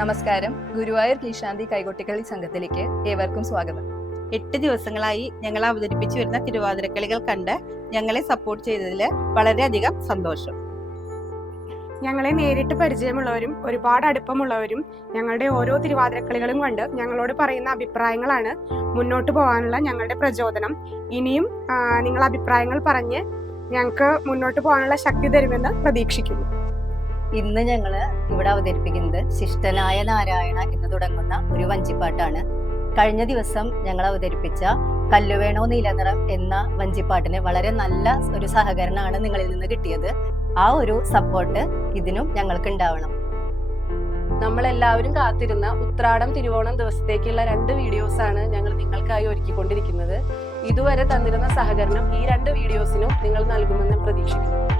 നമസ്കാരം. ഗുരുവായൂർ കീശാന്തി കൈകൊട്ടിക്കളി സംഘത്തിലേക്ക് ഏവർക്കും സ്വാഗതം. എട്ട് ദിവസങ്ങളായി ഞങ്ങൾ അവതരിപ്പിച്ചു വരുന്ന തിരുവാതിരക്കളികൾ കണ്ട് ഞങ്ങളെ സപ്പോർട്ട് ചെയ്തതിൽ വളരെയധികം സന്തോഷം. ഞങ്ങളെ നേരിട്ട് പരിചയമുള്ളവരും ഒരുപാട് അടുപ്പമുള്ളവരും ഞങ്ങളുടെ ഓരോ തിരുവാതിരക്കളികളും കണ്ട് ഞങ്ങളോട് പറയുന്ന അഭിപ്രായങ്ങളാണ് മുന്നോട്ട് പോകാനുള്ള ഞങ്ങളുടെ പ്രചോദനം. ഇനിയും നിങ്ങൾ അഭിപ്രായങ്ങൾ പറഞ്ഞ് ഞങ്ങൾക്ക് മുന്നോട്ട് പോകാനുള്ള ശക്തി തരുമെന്ന് പ്രതീക്ഷിക്കുന്നു. ഇന്ന് ഞങ്ങൾ ഇവിടെ അവതരിപ്പിക്കുന്നത് ശിഷ്ടനായ നാരായണ എന്ന് തുടങ്ങുന്ന ഒരു വഞ്ചിപ്പാട്ടാണ്. കഴിഞ്ഞ ദിവസം ഞങ്ങൾ അവതരിപ്പിച്ച കല്ലുവേണോ നീലനിറം എന്ന വഞ്ചിപ്പാട്ടിന് വളരെ നല്ല ഒരു സഹകരണമാണ് നിങ്ങളിൽ നിന്ന് കിട്ടിയത്. ആ ഒരു സപ്പോർട്ട് ഇതിനും ഞങ്ങൾക്ക് ഉണ്ടാവണം. നമ്മളെല്ലാവരും കാത്തിരുന്ന ഉത്രാടം തിരുവോണം ദിവസത്തേക്കുള്ള രണ്ട് വീഡിയോസ് ആണ് ഞങ്ങൾ നിങ്ങൾക്കായി ഒരുക്കിക്കൊണ്ടിരിക്കുന്നത്. ഇതുവരെ തന്നിരുന്ന സഹകരണം ഈ രണ്ട് വീഡിയോസിനും നിങ്ങൾ നൽകുമെന്ന് പ്രതീക്ഷിക്കുന്നു.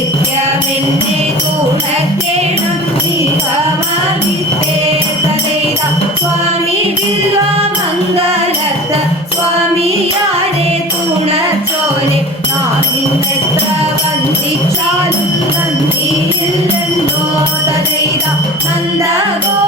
നിത്യമെന്നെ തുണക്കേണം നിഗമവിത്തേ തഥൈത സ്വാമി മംഗലത്ത് സ്വാമിയാരെ തുണച്ചോനെ. നാമിന്നെത്ര വന്ദിച്ചാലും നന്ദിയില്ലെന്നോ തഥൈത നന്ദഗോപർക്കിടയായി